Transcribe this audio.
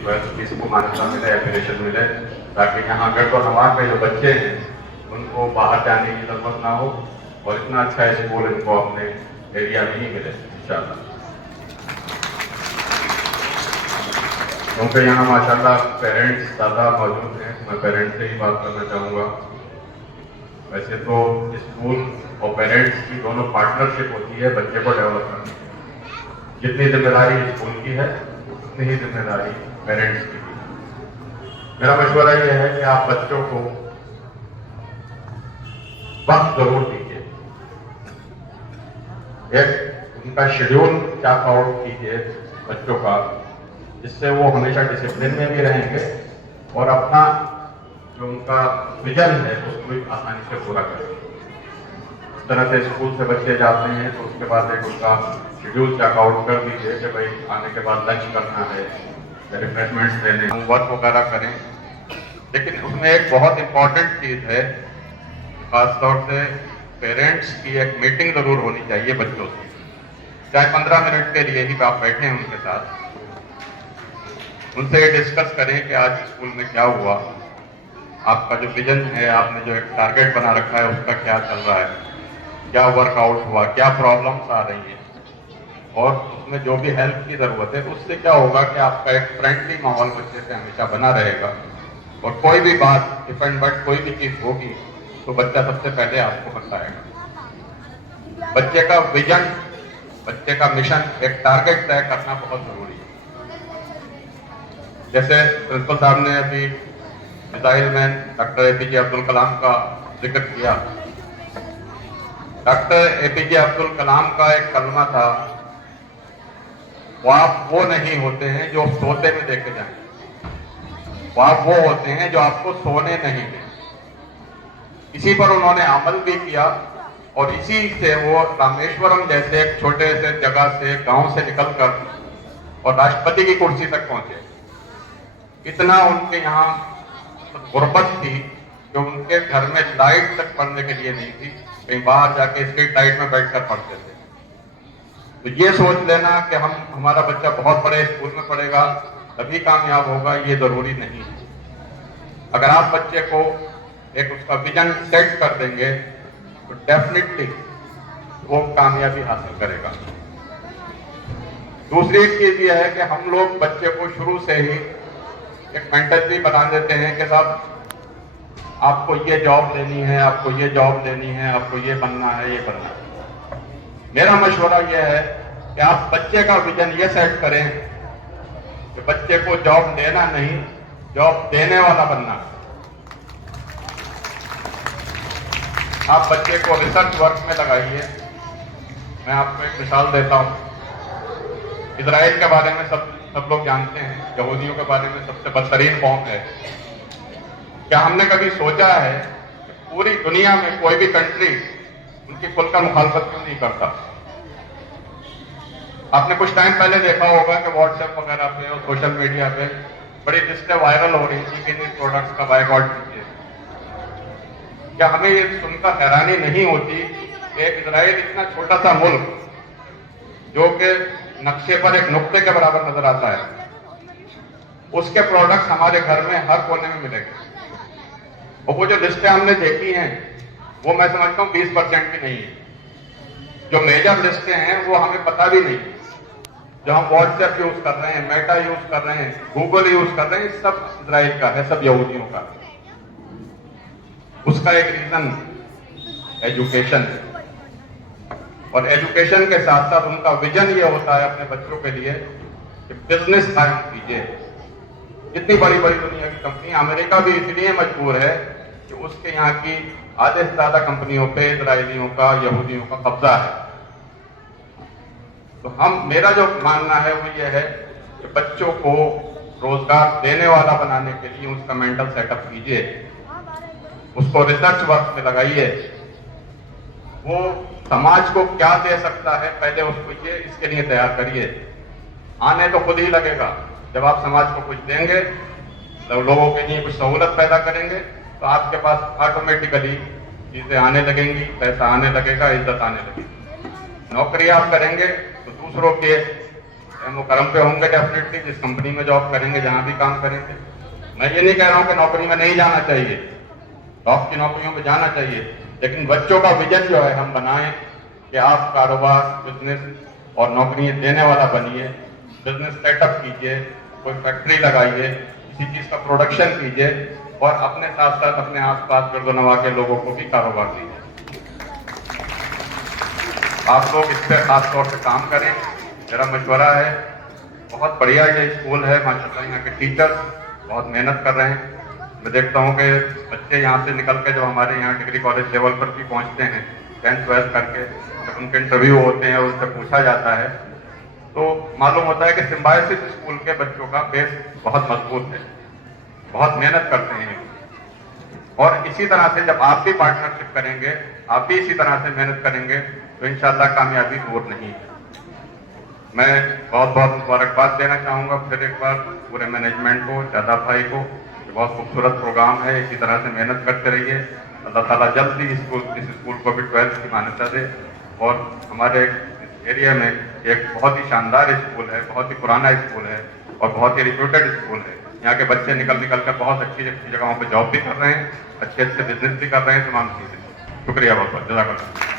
जल्दी इसको मान्यता मिले, एप्लीकेशन मिले, ताकि यहाँ गढ़वा के जो बच्चे हैं उनको बाहर जाने की जरूरत ना हो और इतना अच्छा स्कूल इनको अपने एरिया में ही मिले इंशाल्लाह। क्योंकि यहाँ माशाल्लाह पेरेंट्स ज़्यादा मौजूद हैं, मैं पेरेंट्स से ही बात करना चाहूँगा। वैसे तो स्कूल और पेरेंट्स की दोनों पार्टनरशिप होती है बच्चे को डेवलप करने की। जितनी जिम्मेदारी स्कूल की है उतनी ही जिम्मेदारी पेरेंट्स की भी। मेरा मशवरा यह है कि आप बच्चों को वक्त जरूर दीजिए, एक उनका शेड्यूल चार्ट आउट कीजिए बच्चों का, जिससे वो हमेशा डिसिप्लिन में भी रहेंगे और अपना जो उनका विजन है उसको भी आसानी से पूरा करेंगे। इस तरह से स्कूल से बच्चे जाते हैं तो उसके बाद एक उनका शेड्यूल चेकआउट कर दीजिए कि भाई आने के बाद लंच करना है, रिफ्रेशमेंट्स लेने, होमवर्क वगैरह करें। लेकिन उसमें एक बहुत इंपॉर्टेंट चीज़ है, खासतौर से पेरेंट्स की एक मीटिंग जरूर होनी चाहिए बच्चों से, चाहे 15 मिनट के लिए ही आप बैठें उनके साथ, उनसे डिस्कस करें कि आज स्कूल में क्या हुआ, आपका जो विजन है, आपने जो एक टारगेट बना रखा है उसका क्या चल रहा है, क्या वर्कआउट हुआ, क्या प्रॉब्लम्स आ रही हैं, और उसमें जो भी हेल्प की ज़रूरत है। उससे क्या होगा कि आपका एक फ्रेंडली माहौल बच्चे से हमेशा बना रहेगा और कोई भी बात इफ एंड बट कोई भी चीज़ होगी तो बच्चा सबसे पहले आपको बताएगा। बच्चे का विजन, बच्चे का मिशन, एक टारगेट तय करना बहुत जरूरी है। जैसे प्रिंसिपल साहब ने अभी missile man doctor APJ Abdul Kalam का जिक्र किया। डॉक्टर एपीजे अब्दुल कलाम का एक कलमा था, वो नहीं होते हैं जो सोते में देखे जाएं, वो होते हैं जो आपको सोने नहीं दें। इसी पर उन्होंने अमल भी किया और इसी से वो रामेश्वरम जैसे एक छोटे से जगह से, गांव से निकलकर और राष्ट्रपति की कुर्सी तक पहुंचे। इतना उनके यहाँ गुर्बत थी कि उनके घर में लाइट तक पढ़ने के लिए नहीं थी, कहीं बाहर जाके स्ट्रीट लाइट में बैठकर पढ़ते थे। तो ये सोच लेना कि हमारा बच्चा बहुत बड़े स्कूल में पढ़ेगा तभी कामयाब होगा, ये जरूरी नहीं है। अगर आप बच्चे को एक उसका विजन सेट कर देंगे तो डेफिनेटली वो कामयाबी हासिल करेगा। दूसरी एक चीज ये है कि हम लोग बच्चे को शुरू से ही एक मेंटलिटी बना देते हैं कि साहब आपको ये जॉब लेनी है, आपको ये जॉब लेनी है, आपको ये बनना है, ये बनना है। मेरा मशवरा यह है कि आप बच्चे का विजन ये सेट करें कि बच्चे को जॉब लेना नहीं, जॉब देने वाला बनना। आप बच्चे को रिसर्च वर्क में लगाइए। मैं आपको एक मिसाल देता हूं। इजराइल के बारे में सब लोग जानते हैं, यहूदियों के बारे में सबसे बदतरीन कौम है। क्या हमने कभी सोचा है कि पूरी दुनिया में कोई भी कंट्री उनकी खुलकर मुखालफत क्यों नहीं करता? आपने कुछ टाइम पहले देखा होगा कि व्हाट्सएप वगैरह पे और सोशल मीडिया पे बड़ी लिस्टें वायरल हो रही थी कि इन प्रोडक्ट्स का बायकॉट कीजिए। क्या हमें ये सुनकर हैरानी नहीं होती कि इजराइल इतना छोटा सा मुल्क जो कि नक्शे पर एक नुक्ते के बराबर नजर आता है, उसके प्रोडक्ट्स हमारे घर में हर कोने में मिलेंगे। और वो जो लिस्टें हमने देखी हैं वो मैं समझता हूँ 20% भी नहीं है। जो मेजर लिस्टें हैं वो हमें पता भी नहीं। जो हम व्हाट्सएप यूज कर रहे हैं, मेटा यूज कर रहे हैं, गूगल यूज कर रहे हैं, सब इजराइल का है, सब यहूदियों का। उसका एक रीजन एजुकेशन है, और एजुकेशन के साथ साथ उनका विजन ये होता है अपने बच्चों के लिए कि बिजनेस कायम कीजिए। इतनी बड़ी बड़ी दुनिया की कंपनी, अमेरिका भी इसलिए मजबूर है कि उसके यहाँ की आधे से ज्यादा कंपनियों पे इजरायलियों का, यहूदियों का कब्जा है। तो मेरा जो मानना है वो ये है कि बच्चों को रोजगार देने वाला बनाने के लिए उसका मेंटल सेटअप कीजिए, उसको रिसर्च वर्क में लगाइए। वो समाज को क्या दे सकता है पहले उसको इसके लिए तैयार करिए। आने तो खुद ही लगेगा। जब आप समाज को कुछ देंगे, तो लोगों के लिए कुछ सहूलत पैदा करेंगे, तो आपके पास ऑटोमेटिकली चीजें आने लगेंगी, पैसा आने लगेगा, इज्जत आने लगेगी। नौकरी आप करेंगे तो दूसरों के मुकरम पे होंगे डेफिनेटली, जिस कंपनी में जॉब करेंगे, जहां भी काम करेंगे। मैं ये नहीं कह रहा हूं कि नौकरी में नहीं जाना चाहिए, टॉप की नौकरियों में जाना चाहिए, लेकिन बच्चों का विजन जो है हम बनाएं कि आप कारोबार, बिजनेस और नौकरियां देने वाला बनिए। बिजनेस सेटअप कीजिए, कोई फैक्ट्री लगाइए, किसी चीज का प्रोडक्शन कीजिए, और अपने साथ साथ अपने आसपास गर्दोनवा के लोगों को भी कारोबार दीजिए। आप लोग इस पर खास तौर से काम करें, मेरा मशवरा है। बहुत बढ़िया ये स्कूल है माशाल्लाह, यहाँ के टीचर्स बहुत मेहनत कर रहे हैं। मैं देखता हूँ कि बच्चे यहाँ से निकल के जब हमारे यहाँ डिग्री कॉलेज लेवल पर भी पहुँचते हैं, 10th 12th करके, जब उनके इंटरव्यू होते हैं और उनसे पूछा जाता है, तो मालूम होता है कि सिम्बायोसिस स्कूल के बच्चों का बेस बहुत मजबूत है, बहुत मेहनत करते हैं। और इसी तरह से जब आप भी पार्टनरशिप करेंगे, आप भी इसी तरह से मेहनत करेंगे, तो इंशाल्लाह कामयाबी दूर नहीं है। मैं बहुत बहुत मुबारकबाद देना चाहूँगा फिर एक बार पूरे मैनेजमेंट को, शादाब भाई को। ये बहुत खूबसूरत प्रोग्राम है, इसी तरह से मेहनत करते रहिए। अल्लाह ताला जल्दी इस स्कूल को भी 12th की मान्यता दे। और हमारे एरिया में एक बहुत ही शानदार स्कूल है, बहुत ही पुराना स्कूल है और बहुत ही रिप्यूटेड स्कूल है। यहाँ के बच्चे निकल कर बहुत अच्छी अच्छी जगहों पर जॉब भी कर रहे हैं, अच्छे अच्छे बिजनेस भी कर रहे हैं, तमाम चीज़ें। शुक्रिया बहुत बहुत, जज़ाकल्लाह।